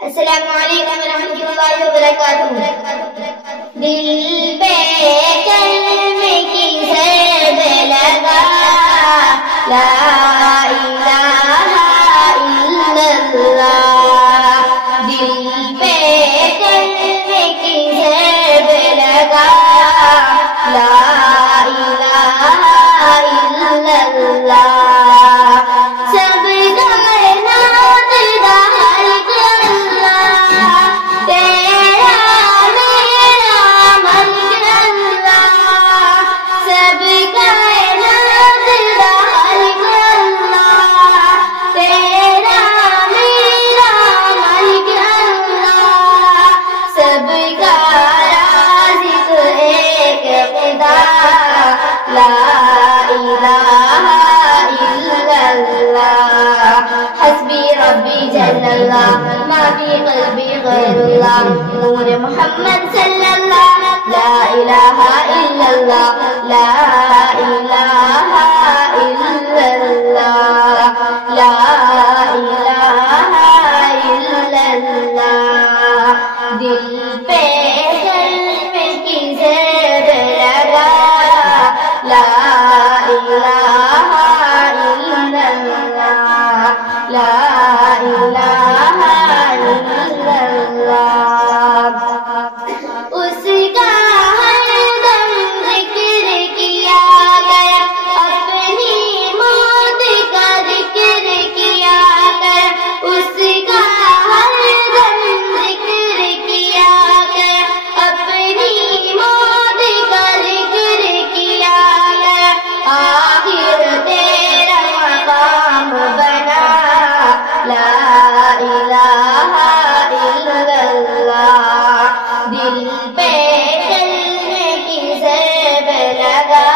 अस्सलामुअलैकुम रहमतुल्लाहि व बरकातुहू। दिल पे कलमे की ज़रब लगा, ला इलाहा इल्लल्लाह। दिल पे कलमे की ज़रब लगा, ला इलाहा इल्लल्लाह। मा फी क़ल्बी गैरुल्लाह, नूर मोहम्मद सल्लल्लाह, ला इलाहा इल्लल्लाह, ला इलाहा इल्लल्लाह, ला इलाहा इल्लल्लाह। दिल पे कलमे की ज़रब लगा, ला इलाहा इल्लल्लाह, ला इलाहा इल्लल्लाह। उसका हरदम ज़िक्र किया गया, अपनी मौत का ज़िक्र किया गया। उसका हरदम ज़िक्र किया गया, अपनी मौत का ज़िक्र किया गया। आखिर तेरा मकाम बना, ला इलाहा इल्लल्लाह। दिल पे कलमे की ज़रब लगा,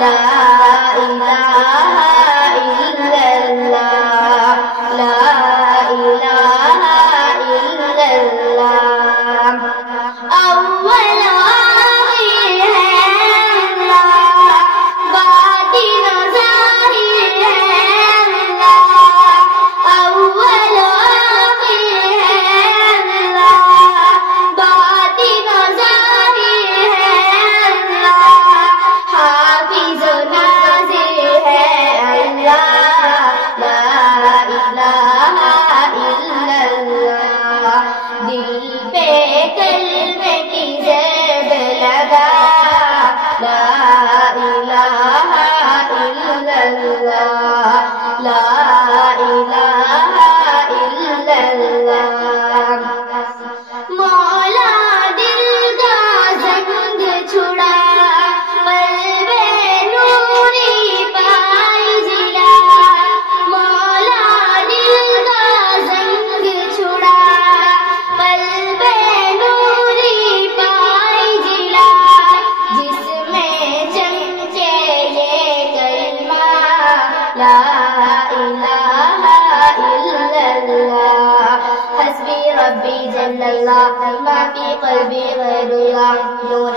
ला इलाहा इल्लल्लाह, ला इलाहा इल्लल्लाह। अव्वल आखिर है अल्लाह, बातिन ज़ाहिर है अल्लाह। अव्वल आखिर है अल्लाह, बातिन ज़ाहिर है अल्लाह। हाफ़िज़ व नाज़िर है अल्लाह, ला इलाहा इल्लल्लाह। दिल पे कलमे की ज़रब लगा, ला इलाहा इल्लल्लाह, ला इलाहा इल्लल्लाह। मौला दिल का ज़ंग छुड़ा, क़ल्बे नूरी पाई जिला। मौला दिल का ज़ंग छुड़ा, क़ल्बे नूरी पाई जिला। जिसमें चमके ये कलमा, ला इलाहा इल्लल्लाह। हस्बी रब्बी जल्लल्लाह, मा फी क़ल्बी गैरुल्लाह, नूर